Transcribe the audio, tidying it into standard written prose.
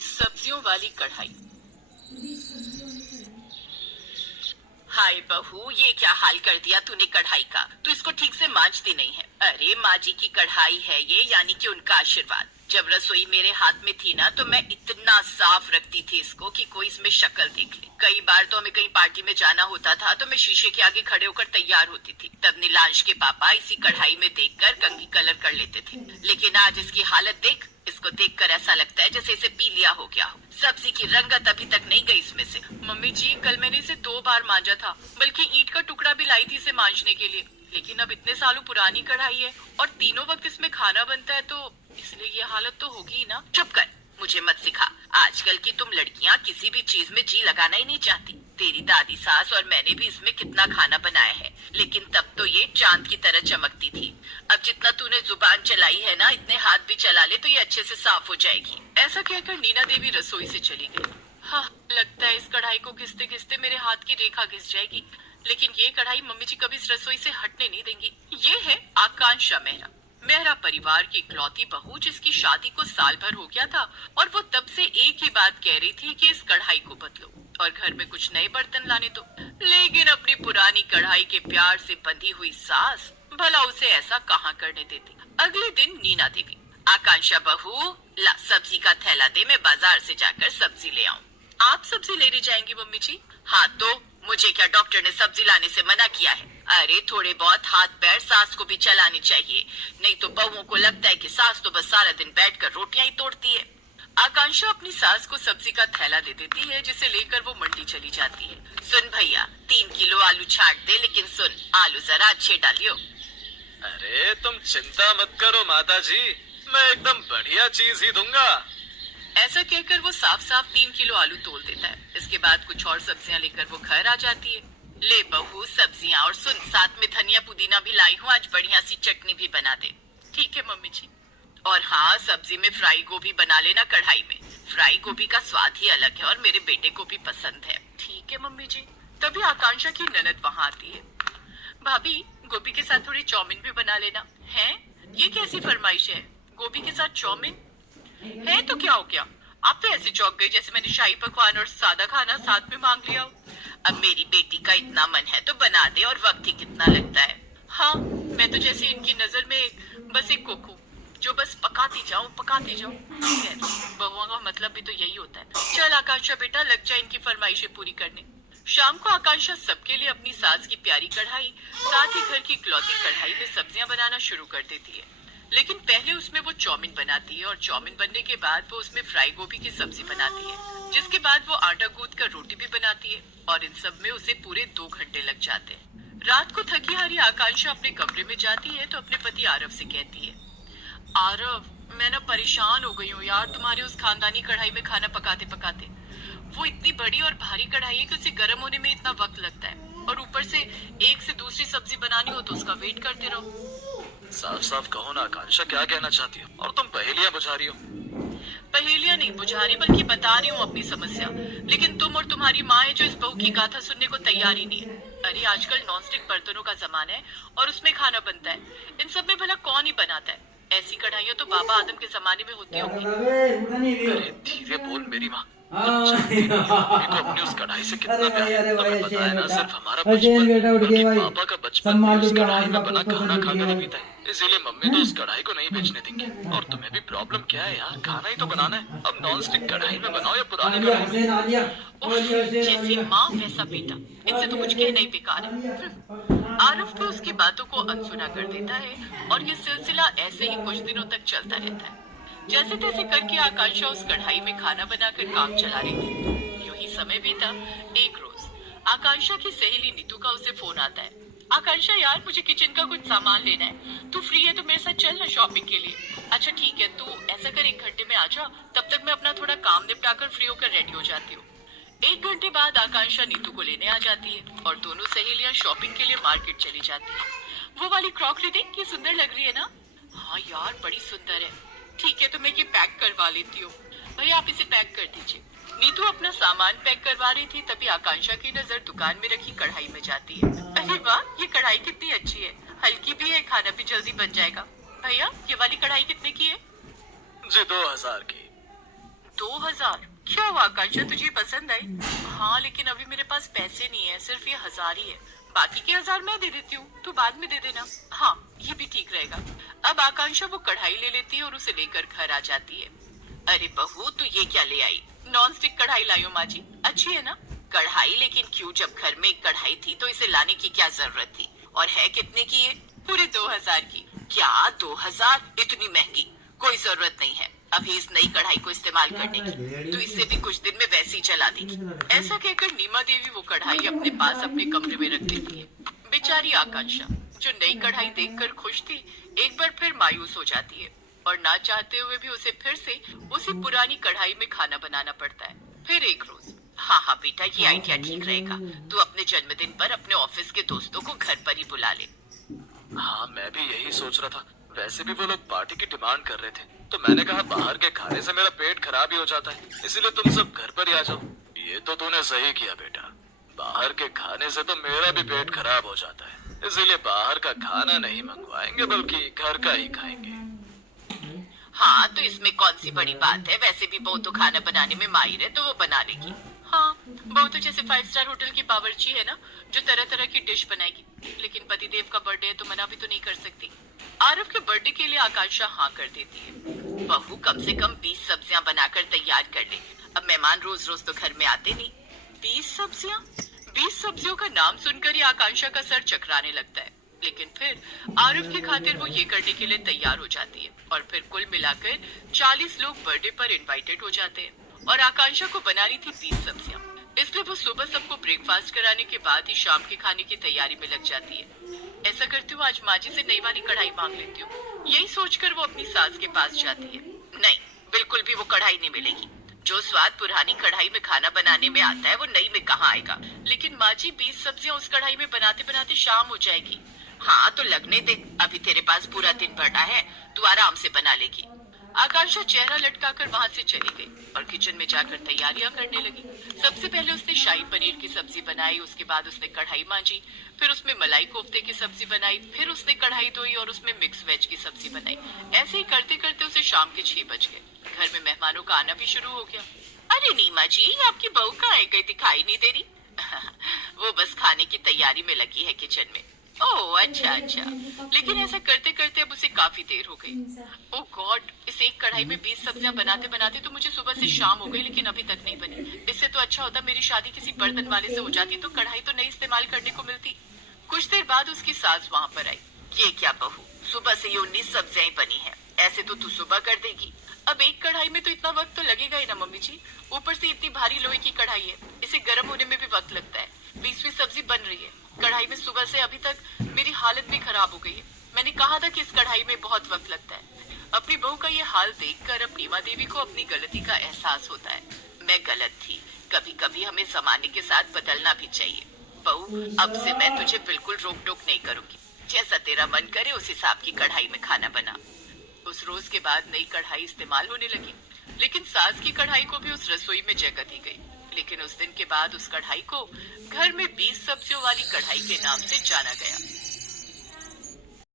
सब्जियों वाली कढ़ाई। हाय बहू, ये क्या हाल कर दिया तूने कढ़ाई का। तू इसको ठीक से मांजती नहीं है। अरे माँ जी की कढ़ाई है ये, यानी कि उनका आशीर्वाद। जब रसोई मेरे हाथ में थी ना तो मैं इतना साफ रखती थी इसको कि कोई इसमें शक्ल देख ले। कई बार तो हमें कहीं पार्टी में जाना होता था तो मैं शीशे के आगे खड़े होकर तैयार होती थी। तब नीलांश के पापा इसी कढ़ाई में देखकर कंघी कलर कर लेते थे। लेकिन आज इसकी हालत देख। इसको देखकर ऐसा लगता है जैसे इसे पी लिया हो गया हो। सब्जी की रंगत अभी तक नहीं गई इसमें से। मम्मी जी, कल मैंने इसे 2 बार मांजा था, बल्कि ईंट का टुकड़ा भी लाई थी इसे मांजने के लिए। लेकिन अब इतने सालों पुरानी कढ़ाई है और तीनों वक्त इसमें खाना बनता है, तो इसलिए ये हालत तो होगी ही ना। चुप कर, मुझे मत सिखा। आजकल की तुम लड़कियां किसी भी चीज में जी लगाना ही नहीं चाहती। तेरी दादी सास और मैंने भी इसमें कितना खाना बनाया है, लेकिन तब तो ये चांद की तरह चमकती थी। अब जितना तूने जुबान चलाई है ना, इतने हाथ भी चला ले तो ये अच्छे से साफ हो जाएगी। ऐसा कहकर नीना देवी रसोई से चली गई। हाँ, लगता है इस कढ़ाई को घिसते घिसते मेरे हाथ की रेखा घिस जाएगी। लेकिन ये कढ़ाई मम्मी जी कभी इस रसोई से हटने नहीं देंगी। ये है आकांक्षा मेहरा। मेहरा परिवार की इकलौती बहू, जिसकी शादी को साल भर हो गया था और वो तब से एक ही बात कह रही थी कि इस कढ़ाई को बदलो और घर में कुछ नए बर्तन लाने दो। लेकिन अपनी पुरानी कढ़ाई के प्यार से बंधी हुई सास भला उसे ऐसा कहाँ करने देती। अगले दिन नीना देवी, आकांक्षा बहू, ला सब्जी का थैला दे, मैं बाजार से जाकर सब्जी ले आऊं। आप सब्जी लेने जाएंगी मम्मी जी? हाँ तो मुझे क्या डॉक्टर ने सब्जी लाने से मना किया है? अरे थोड़े बहुत हाथ पैर सास को भी चलाने चाहिए, नहीं तो बहुओं को लगता है कि सास तो बस सारा दिन बैठकर रोटियां ही तोड़ती है। आकांक्षा अपनी सास को सब्जी का थैला दे देती है, जिसे लेकर वो मंडी चली जाती है। सुन भैया, 3 किलो आलू छाट दे, लेकिन सुन, आलू जरा अच्छे डालियो। अरे तुम चिंता मत करो माता जी, मैं एकदम बढ़िया चीज ही दूंगा। ऐसा कहकर वो साफ साफ 3 किलो आलू तोल देता है। इसके बाद कुछ और सब्जियां लेकर वो घर आ जाती है। ले बहू सब्जियां, और सुन, साथ में धनिया पुदीना भी लाई हूँ, आज बढ़िया सी चटनी भी बना दे। ठीक है मम्मी जी। और हाँ, सब्जी में फ्राई गोभी बना लेना कढ़ाई में। फ्राई गोभी का स्वाद ही अलग है और मेरे बेटे को भी पसंद है। ठीक है मम्मी जी। तभी आकांक्षा की ननद वहाँ आती है। भाभी, गोभी के साथ थोड़ी चाउमीन भी बना लेना। है? ये कैसी फरमाइश है? गोभी के साथ चाउमीन? है तो क्या हो गया? आप तो ऐसे चौंक गई जैसे मैंने शाही पकवान और सादा खाना साथ में मांग लिया हो। अब मेरी बेटी का इतना मन है तो बना दे, और वक्त ही कितना लगता है। हाँ, मैं तो जैसे इनकी नजर में बस एक कुक हूँ, जो बस पकाती जाओ पकाती जाओ। खैर, बहुओं का मतलब भी तो यही होता है। चल आकांक्षा बेटा, लग जा इनकी फरमाइशें पूरी करने। शाम को आकांक्षा सबके लिए अपनी सास की प्यारी कढ़ाई, साथ ही घर की इकलौती कढ़ाई में सब्जियां बनाना शुरू कर देती है। लेकिन पहले उसमें वो चाउमीन बनाती है और चाउमीन बनने के बाद वो उसमें फ्राई गोभी की सब्जी बनाती है, जिसके बाद वो आटा गूंथ कर रोटी भी बनाती है, और इन सब में उसे पूरे 2 घंटे लग जाते हैं। रात को थकी हारी आकांक्षा अपने कमरे में जाती है तो अपने पति आरव से कहती है, आरव, मैं ना परेशान हो गई हूँ यार, तुम्हारे उस खानदानी कढ़ाई में खाना पकाते पकाते। वो इतनी बड़ी और भारी कढ़ाई है कि उसे गर्म होने में इतना वक्त लगता है, और ऊपर से एक से दूसरी सब्जी बनानी हो तो उसका वेट करते रहो। साफ साफ कहो ना आकांक्षा, क्या कहना चाहती हो? और तुम पहेलियां बुझा रही हो। पहेलियां नहीं बुझा रही, बल्कि बता रही हूँ अपनी समस्या। लेकिन तुम और तुम्हारी माँ है जो इस बहू की गाथा सुनने को तैयार ही नहीं है। अरे आजकल नॉनस्टिक बर्तनों का जमाना है और उसमें खाना बनता है। इन सब में भला कौन ही बनाता है? ऐसी कढ़ाइयाँ तो बाबा आदम के जमाने में होती होंगी। अरे धीरे बोल मेरी माँ, तुम जानती नहीं हो मम्मी को अपनी उस कढ़ाई से कितना प्यार है। तुम्हें पता है ना, सिर्फ हमारा बचपन बल्कि पापा का बचपन भी उस कढ़ाई में बना खाना खाकर बीता है। इसीलिए मम्मी तो उस कढ़ाई को नहीं बेचने देंगे। और तुम्हें भी प्रॉब्लम क्या है यार, खाना ही तो बनाना है। अब नॉन स्टिक कढ़ाई में बनाओ या पुरानी कढ़ाई में। जैसी माँ वैसा बेटा, इनसे तो कुछ कहना ही बेकार है। आरव तो उसकी बातों को अनसुना कर देता है और ये सिलसिला ऐसे ही कुछ दिनों तक चलता रहता है। जैसे तैसे करके आकांक्षा उस कढ़ाई में खाना बनाकर काम चला रही थी। यूं ही समय बीता। एक रोज आकांक्षा की सहेली नीतू का उसे फोन आता है। आकांक्षा यार, मुझे किचन का कुछ सामान लेना है, तू फ्री है तो मेरे साथ चल ना शॉपिंग के लिए। अच्छा ठीक है, तू ऐसा कर 1 घंटे में आ जा, तब तक मैं अपना थोड़ा काम निपटाकर फ्री होकर रेडी हो जाती हूँ। 1 घंटे बाद आकांक्षा नीतू को लेने आ जाती है और दोनों सहेलियां शॉपिंग के लिए मार्केट चली जाती है। वो वाली क्रॉकरी देख, ये सुंदर लग रही है ना? हाँ यार, बड़ी सुंदर है। ठीक है, तो मैं ये पैक करवा लेती हूँ। भैया आप इसे पैक कर दीजिए। नीतू अपना सामान पैक करवा रही थी, तभी आकांक्षा की नजर दुकान में रखी कढ़ाई में जाती है। अरे वाह, ये कढ़ाई कितनी अच्छी है, हल्की भी है, खाना भी जल्दी बन जाएगा। भैया ये वाली कढ़ाई कितने की है? जी 2000 की। 2000? क्या हुआ आकांक्षा, तुझे पसंद आई? हाँ, लेकिन अभी मेरे पास पैसे नहीं है, सिर्फ ये 1000 ही है। बाकी के 1000 मैं दे देती हूँ, तू बाद में दे देना। हाँ, ये भी ठीक रहेगा। अब आकांक्षा वो कढ़ाई ले लेती है और उसे लेकर घर आ जाती है। अरे बहू, तू ये क्या ले आई? नॉन स्टिक कढ़ाई लाई हो माँ जी, अच्छी है ना? कढ़ाई? लेकिन क्यों, जब घर में एक कढ़ाई थी तो इसे लाने की क्या जरूरत थी? और है कितने की ये? पूरे 2000 की। क्या 2000? इतनी महंगी? कोई जरूरत नहीं है अभी इस नई कढ़ाई को इस्तेमाल करने की, तो इसे भी कुछ दिन में वैसे ही चला देगी। ऐसा कहकर नीमा देवी वो कढ़ाई अपने पास अपने कमरे में रख देती है। बेचारी आकांक्षा, जो नई कढ़ाई देखकर खुश थी, एक बार फिर मायूस हो जाती है और ना चाहते हुए भी उसे फिर से उसी पुरानी कढ़ाई में खाना बनाना पड़ता है। फिर एक रोज, हाँ हाँ बेटा, ये आइडिया ठीक रहेगा। तू अपने जन्मदिन पर अपने ऑफिस के दोस्तों को घर पर ही बुला ले। हाँ, मैं भी यही सोच रहा था। वैसे भी वो लोग पार्टी की डिमांड कर रहे थे, तो मैंने कहा बाहर के खाने से मेरा पेट खराब ही हो जाता है, इसीलिए तुम सब घर पर ही आ जाओ। ये तो तूने सही किया बेटा, बाहर के खाने से तो मेरा भी पेट खराब हो जाता है, इसीलिए बाहर का खाना नहीं मंगवाएंगे बल्कि घर का ही खाएंगे। हाँ, तो इसमें कौन सी बड़ी बात है? वैसे भी बहू तो खाना बनाने में माहिर है, तो वो बना लेगी। हाँ, बहू तो जैसे 5 स्टार होटल की बावर्ची है ना, जो तरह तरह की डिश बनाएगी। लेकिन पतिदेव का बर्थडे है तो मना भी तो नहीं कर सकती। आरव के बर्थडे के लिए आकांक्षा हाँ कर देती है। बहू, कम से कम 20 सब्जियां बनाकर तैयार कर ले। अब मेहमान रोज रोज तो घर में आते नहीं। 20 सब्जियां? 20 सब्जियों का नाम सुनकर ही आकांक्षा का सर चकराने लगता है। लेकिन फिर आरिफ की खातिर वो ये करने के लिए तैयार हो जाती है और फिर कुल मिलाकर 40 लोग बर्थडे पर इनवाइटेड हो जाते हैं और आकांक्षा को बनानी थी 20 सब्जियां। इसलिए वो सुबह सबको ब्रेकफास्ट कराने के बाद ही शाम के खाने की तैयारी में लग जाती है। ऐसा करती हूँ, आज माँ जी से नई वाली कढ़ाई मांग लेती हूँ। यही सोचकर वो अपनी सास के पास जाती है। नहीं, बिल्कुल भी वो कढ़ाई नहीं मिलेगी। जो स्वाद पुरानी कढ़ाई में खाना बनाने में आता है वो नई में कहाँ आएगा। लेकिन माँ जी, 20 सब्जियां उस कढ़ाई में बनाते बनाते शाम हो जाएगी। हाँ, तो लगने दे, अभी तेरे पास पूरा दिन पड़ा है, तू आराम से बना लेगी। आकांक्षा चेहरा लटकाकर वहाँ से चली गई और किचन में जाकर तैयारियां करने लगी। सबसे पहले उसने शाही पनीर की सब्जी बनाई, उसके बाद उसने कढ़ाई मांजी, फिर उसमें मलाई कोफ्ते की सब्जी बनाई, फिर उसने कढ़ाई धोई और उसमें मिक्स वेज की सब्जी बनाई। ऐसे ही करते करते उसे शाम के 6 बज गए। घर में मेहमानों का आना भी शुरू हो गया। अरे नीमा जी, आपकी बहू कहाँ है? कहीं दिखाई नहीं दे रही। वो बस खाने की तैयारी में लगी है किचन में। ओह अच्छा अच्छा, लेकिन ऐसा करते करते अब उसे काफी देर हो गई। ओह गॉड, इस एक कढ़ाई में 20 सब्जियां बनाते बनाते तो मुझे सुबह से शाम हो गई, लेकिन अभी तक नहीं बनी। इससे तो अच्छा होता मेरी शादी किसी बर्तन वाले से हो जाती, तो कढ़ाई तो नहीं इस्तेमाल करने को मिलती। कुछ देर बाद उसकी सास वहाँ पर आई। ये क्या बहू, सुबह से ये 19 सब्जियां बनी है, ऐसे तो तू सुबह कर देगी। अब एक कढ़ाई में तो इतना वक्त तो लगेगा ही ना मम्मी जी। ऊपर से इतनी भारी लोहे की कढ़ाई है, इसे गर्म होने में भी वक्त लगता है। 20वीं सब्जी बन रही है कढ़ाई में। सुबह से अभी तक मेरी हालत भी खराब हो गई है। मैंने कहा था कि इस कढ़ाई में बहुत वक्त लगता है। अपनी बहू का ये हाल देखकर अब नीमा देवी को अपनी गलती का एहसास होता है। मैं गलत थी, कभी कभी हमें जमाने के साथ बदलना भी चाहिए। बहू, अब से मैं तुझे बिल्कुल रोक टोक नहीं करूंगी। जैसा तेरा मन करे उस हिसाब की कढ़ाई में खाना बना। उस रोज के बाद नई कढ़ाई इस्तेमाल होने लगी, लेकिन सास की कढ़ाई को भी उस रसोई में जगह दी गई। लेकिन उस दिन के बाद उस कढ़ाई को घर में 20 सब्जियों वाली कढ़ाई के नाम से जाना गया।